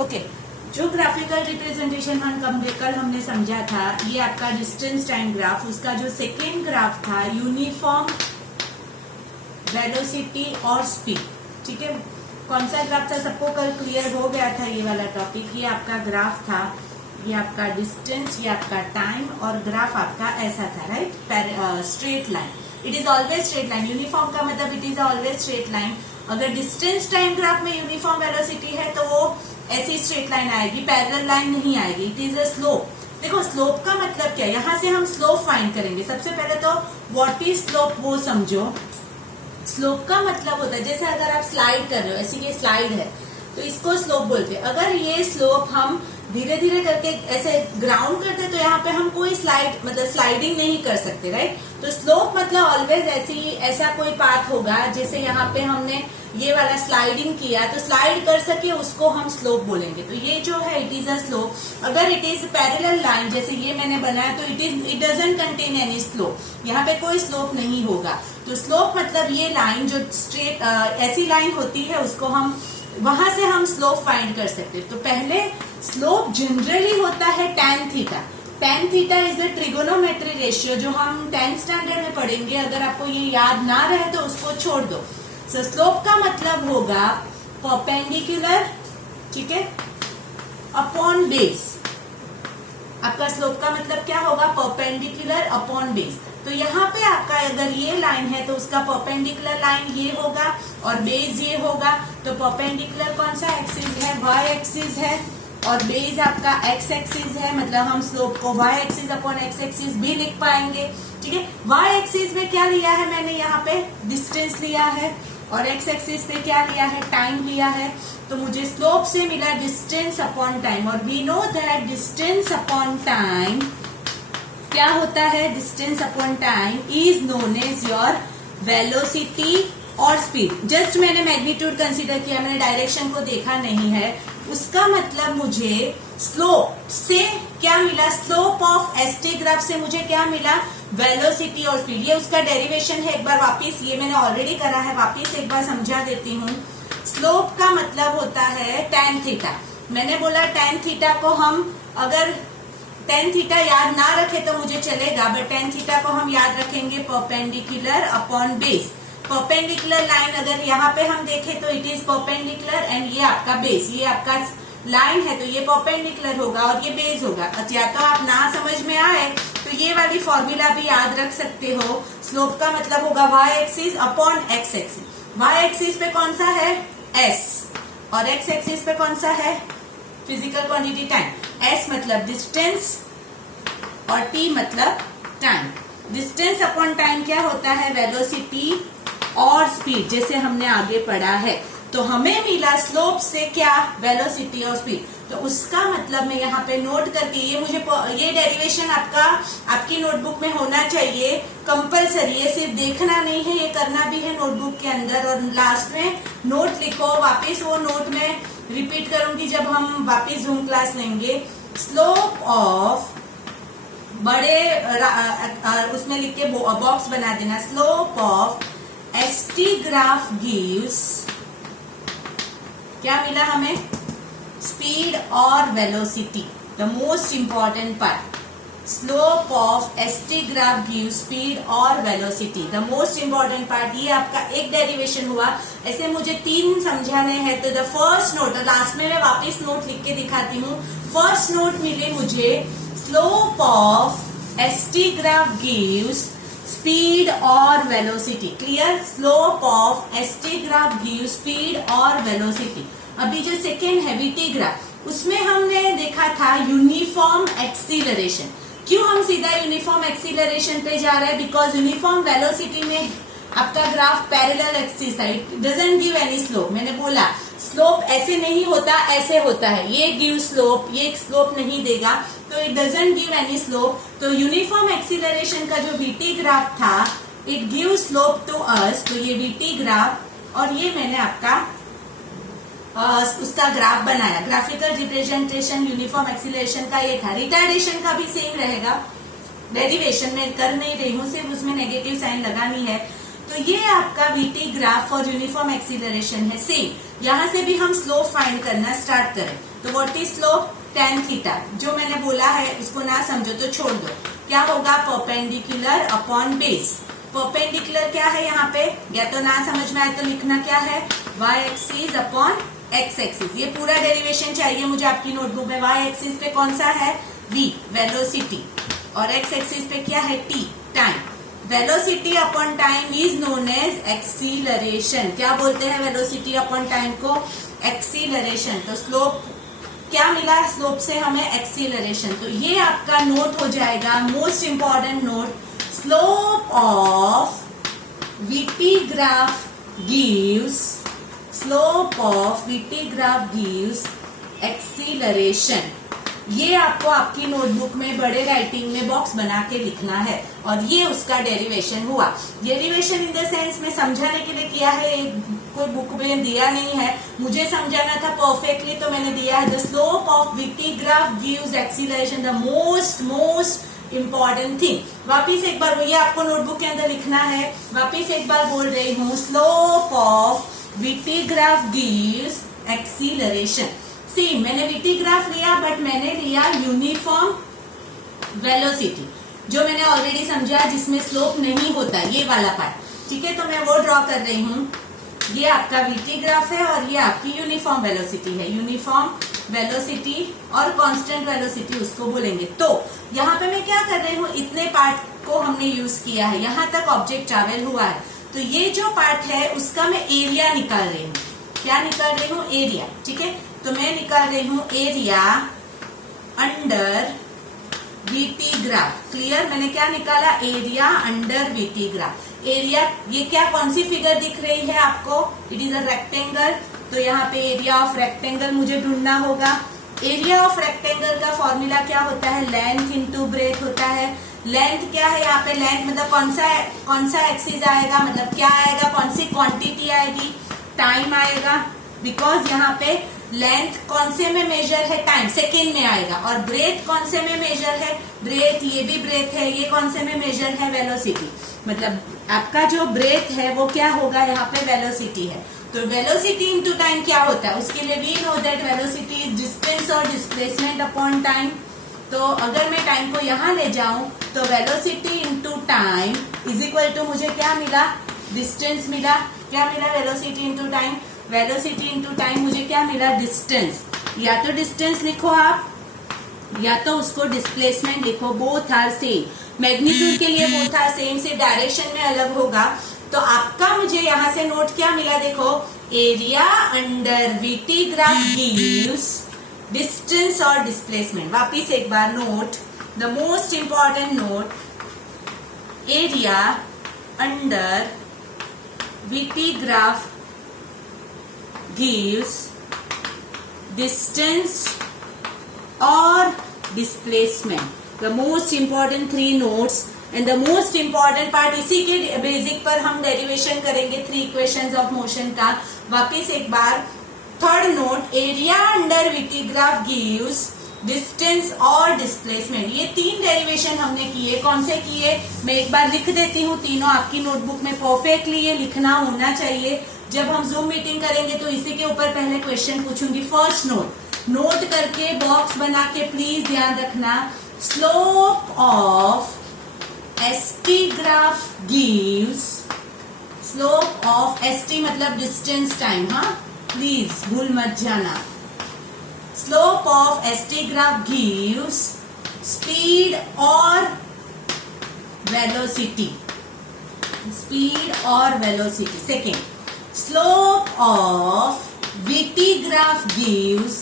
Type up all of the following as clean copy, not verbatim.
Okay, जो graphical representation कल हमने समझा था, ये आपका डिस्टेंस टाइम ग्राफ, उसका जो सेकेंड ग्राफ था यूनिफॉर्म वेलोसिटी और स्पीड। ठीक है, कौन सा ग्राफ था सबको कल क्लियर हो गया था ये वाला टॉपिक। ये आपका ग्राफ था, ये आपका डिस्टेंस, ये आपका टाइम, और ग्राफ आपका ऐसा था, right, straight line. It is always straight line. Uniform का मतलब it is always straight line. अगर डिस्टेंस टाइम ग्राफ में यूनिफॉर्म वेलोसिटी है तो वो ऐसी स्ट्रेट लाइन आएगी, पैरेलल लाइन नहीं आएगी। It is a slope. देखो स्लोप का मतलब क्या है, यहां से हम स्लोप फाइंड करेंगे। सबसे पहले तो व्हाट इज स्लोप वो समझो। स्लोप का मतलब होता है, जैसे अगर आप स्लाइड कर रहे हो, ऐसी ये स्लाइड है तो इसको स्लोप बोलते हैं। अगर ये स्लोप हम धीरे धीरे करके ऐसे ग्राउंड करते तो यहाँ पे हम कोई स्लाइडिंग नहीं कर सकते, राइट। तो स्लोप मतलब ऑलवेज ऐसा कोई पाथ होगा, जैसे यहाँ पे हमने ये वाला स्लाइडिंग किया तो स्लाइड कर सके उसको हम स्लोप बोलेंगे। तो ये जो है इट इज अ स्लोप। अगर इट इज पैरेलल लाइन, जैसे ये मैंने बनाया, तो it doesn't contain any slope, यहाँ पे कोई स्लोप नहीं होगा। तो स्लोप मतलब ये लाइन जो स्ट्रेट ऐसी लाइन होती है, उसको हम वहां से हम स्लोप फाइंड कर सकते हैं। तो पहले स्लोप जनरली होता है tan theta. tan theta is a trigonometry ratio, जो हम 10th स्टैंडर्ड में पढ़ेंगे। अगर आपको ये याद ना रहे तो उसको छोड़ दो। सो स्लोप का मतलब होगा परपेंडिकुलर, ठीक है, अपॉन बेस। आपका स्लोप का मतलब क्या होगा, परपेंडिकुलर अपॉन बेस। तो यहाँ पे आपका अगर ये लाइन है तो उसका परपेंडिकुलर लाइन ये होगा और बेस ये होगा। तो परपेंडिकुलर कौन सा एक्सिस है, y एक्सिस है, और बेस आपका x एक्सिस है। मतलब हम स्लोप को y axis upon x axis भी लिख पाएंगे। ठीक है, y एक्सिस में क्या लिया है मैंने, यहाँ पे डिस्टेंस लिया है, और x एक्सिस पे क्या लिया है, टाइम लिया है। तो मुझे स्लोप से मिला डिस्टेंस अपॉन टाइम, और we know that distance upon time क्या होता है, distance upon time is known as your velocity और स्पीड। जस्ट मैंने मैग्नीट्यूड कंसीडर किया, मैंने डायरेक्शन को देखा नहीं है। उसका मतलब मुझे स्लोप से क्या मिला, स्लोप ऑफ एसटी ग्राफ से मुझे क्या मिला, वेलोसिटी और स्पीड। ये उसका डेरिवेशन है, एक बार वापिस, ये मैंने ऑलरेडी करा है, वापिस एक बार समझा देती हूँ। स्लोप का मतलब होता है tan थीटा। मैंने बोला tan थीटा को हम अगर tan थीटा याद ना रखे तो मुझे चलेगा, बट tan थीटा को हम याद रखेंगे perpendicular upon base. Perpendicular line अगर यहाँ पे हम देखें तो इट इज परपेंडिकुलर, एंड ये आपका बेस, ये आपका लाइन है तो ये परपेंडिकुलर होगा और ये बेस होगा। या तो आप ना समझ में आए तो ये वाली फॉर्मूला भी याद रख सकते हो। स्लोप का मतलब होगा y axis upon x axis. y axis पे कौन सा है, s, और x एक्सिस पे कौन सा है, फिजिकल क्वांटिटी टाइम। s मतलब डिस्टेंस और t मतलब टाइम। डिस्टेंस अपॉन टाइम क्या होता है, वेलोसिटी और स्पीड, जैसे हमने आगे पढ़ा है। तो हमें मिला स्लोप से क्या, वेलोसिटी और स्पीड। तो उसका मतलब मैं यहाँ पे नोट करके, ये डेरिवेशन आपकी नोटबुक में होना चाहिए कंपलसरी। ये सिर्फ देखना नहीं है, ये करना भी है नोटबुक के अंदर। और लास्ट में नोट लिखो, वापस वो नोट में रिपीट करूंगी जब हम वापस जूम क्लास लेंगे। स्लोप ऑफ बड़े उसमें लिख के बॉक्स बना देना, slope of ST graph gives, क्या मिला हमें, स्पीड और velocity. The most important part, slope of ST graph gives speed और velocity, the most important part. ये आपका एक डेरिवेशन हुआ। ऐसे मुझे 3 समझाने हैं। तो द फर्स्ट नोट, लास्ट में मैं वापस नोट लिख के दिखाती हूँ। फर्स्ट नोट मिले मुझे, slope of ST graph gives speed और velocity. Clear, slope of ST graph gives speed और वेलोसिटी। अभी जो सेकेंड है वीटी ग्राफ, उसमें हमने देखा था यूनिफॉर्म एक्सीलरेशन। क्यों हम सीधा यूनिफॉर्म एक्सीलरेशन पे जा रहे हैं, बिकॉज यूनिफॉर्म वेलोसिटी में आपका ग्राफ पैरेलल एक्सिस है, it doesn't give any slope. मैंने बोला स्लोप ऐसे नहीं होता, ऐसे होता है। ये गिव स्लोप, ये स्लोप नहीं देगा, तो it doesn't give any slope. तो यूनिफॉर्म एक्सीलरेशन का जो वीटी ग्राफ था, it give slope to us. तो ये वीटी ग्राफ, और ये मैंने आपका उसका ग्राफ बनाया। ग्राफिकल रिप्रेजेंटेशन यूनिफॉर्म एक्सीलरेशन का ये था। रिटार्डेशन का भी सेम रहेगा, डेरिवेशन में कर नहीं रही हूँ, सिर्फ उसमें नेगेटिव साइन लगानी है। तो ये आपका वीटी ग्राफ और यूनिफॉर्म एक्सीलरेशन है सेम। यहाँ से भी हम स्लोप फाइंड करना स्टार्ट करें तो what is slope? tan theta. जो मैंने बोला है उसको ना समझो तो छोड़ दो। क्या होगा? Perpendicular upon base. परपेंडिकुलर क्या है यहाँ पे? या तो ना समझ में आए तो लिखना क्या है? y axis upon x axis. ये पूरा डेरिवेशन चाहिए मुझे आपकी नोटबुक में। y एक्सिस पे कौन सा है? v वेलोसिटी, और x एक्सिस पे क्या है? t time. Velocity upon time is known as acceleration. क्या बोलते हैं वेलोसिटी अपॉन टाइम को? एक्सीलरेशन। तो स्लोप क्या मिला? स्लोप से हमें एक्सीलरेशन। तो ये आपका नोट हो जाएगा, most important note, slope of VT graph gives, slope of VT graph gives acceleration. ये आपको आपकी नोटबुक में बड़े राइटिंग में बॉक्स बना के लिखना है, और ये उसका डेरिवेशन हुआ। डेरिवेशन इन द सेंस में समझाने के लिए किया है, कोई बुक में दिया नहीं है, मुझे समझाना था परफेक्टली तो मैंने दिया है। The slope of VT graph gives acceleration, the most important thing. वापिस एक बार ये आपको नोटबुक के अंदर लिखना है। वापिस एक बार बोल रही हूँ, slope of VT graph gives acceleration. See मैंने VT ग्राफ लिया, बट मैंने लिया यूनिफॉर्म वेलोसिटी, जो मैंने ऑलरेडी समझा, जिसमें स्लोप नहीं होता, ये वाला पार्ट। ठीक है, तो मैं वो ड्रॉ कर रही हूँ। ये आपका VT ग्राफ है और ये आपकी यूनिफॉर्म वेलोसिटी है। यूनिफॉर्म वेलोसिटी और कांस्टेंट वेलोसिटी उसको बोलेंगे। तो यहाँ पे मैं क्या कर रही हूँ, इतने पार्ट को हमने यूज किया है, यहाँ तक ऑब्जेक्ट ट्रैवल हुआ है। तो ये जो पार्ट है उसका मैं एरिया निकाल रही हूँ। क्या निकाल रही हूँ? एरिया। ठीक है, तो मैं निकाल रही हूँ area under VT graph. Clear? मैंने क्या निकाला? Area under VT graph. Area, ये क्या, कौन सी फिगर दिख रही है आपको? It is a rectangle. तो यहाँ पे एरिया ऑफ रेक्टेंगल मुझे ढूंढना होगा। एरिया ऑफ रेक्टेंगल का फॉर्मूला क्या होता है? लेंथ इंटू ब्रेथ होता है। लेंथ क्या है यहाँ पे? लेंथ मतलब कौन सा एक्सिस आएगा, मतलब क्या आएगा, कौन सी क्वांटिटी आएगी? टाइम आएगा। बिकॉज यहाँ पे लेंथ कौन से में मेजर है? टाइम, सेकेंड में आएगा। और ब्रेथ कौन से में मेजर है? ब्रेथ, ये भी ब्रेथ है। ये कौन से में मेजर है? वेलोसिटी। मतलब आपका जो ब्रेथ है वो क्या होगा? यहाँ पे वेलोसिटी है। तो वेलोसिटी इंटू टाइम क्या होता है? उसके लिए we know that velocity is distance और डिस्प्लेसमेंट अपॉन टाइम। तो अगर मैं टाइम को यहाँ ले जाऊं तो velocity into time is equal to, मुझे क्या मिला? डिस्टेंस मिला। क्या मिला? Velocity into time. Velocity into time मुझे क्या मिला? डिस्टेंस। या तो डिस्टेंस लिखो आप, या तो उसको डिस्प्लेसमेंट लिखो। Both are same. मैग्नीट्यूड के लिए बोथ आर सेम, से डायरेक्शन में अलग होगा। तो आपका मुझे यहाँ से नोट क्या मिला? देखो, area under VT graph gives distance और डिस्प्लेसमेंट। वापिस एक बार note, the most important note, area under VT graph gives distance or displacement. The most important three notes and the most important part, इसी के basic पर हम derivation करेंगे 3 equations of motion का। वापिस एक बार third note, area under VT graph gives distance और डिस्प्लेसमेंट। ये 3 डेरिवेशन हमने किए। कौन से किए? मैं एक बार लिख देती हूँ, तीनों आपकी नोटबुक में परफेक्टली ये लिखना होना चाहिए। जब हम जूम मीटिंग करेंगे तो इसी के ऊपर पहले क्वेश्चन पूछूंगी। फर्स्ट नोट करके बॉक्स बना के प्लीज ध्यान रखना। Slope of ST graph gives, slope of ST मतलब डिस्टेंस टाइम, हाँ प्लीज भूल मत जाना। Slope of ST graph gives speed और वेलोसिटी। स्पीड और velocity. Second, slope of VT graph gives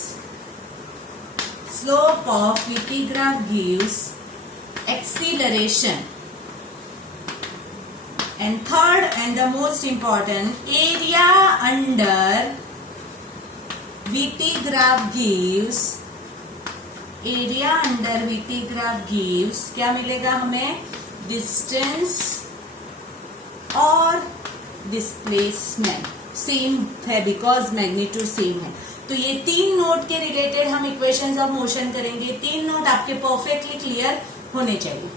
acceleration. And third and the most important, area under VT graph gives क्या मिलेगा हमें? डिस्टेंस और डिस्प्लेसमेंट। सेम है बिकॉज मैग्नीट्यूड सेम है। तो ये 3 नोट के रिलेटेड हम इक्वेशंस ऑफ मोशन करेंगे। 3 नोट आपके परफेक्टली क्लियर होने चाहिए।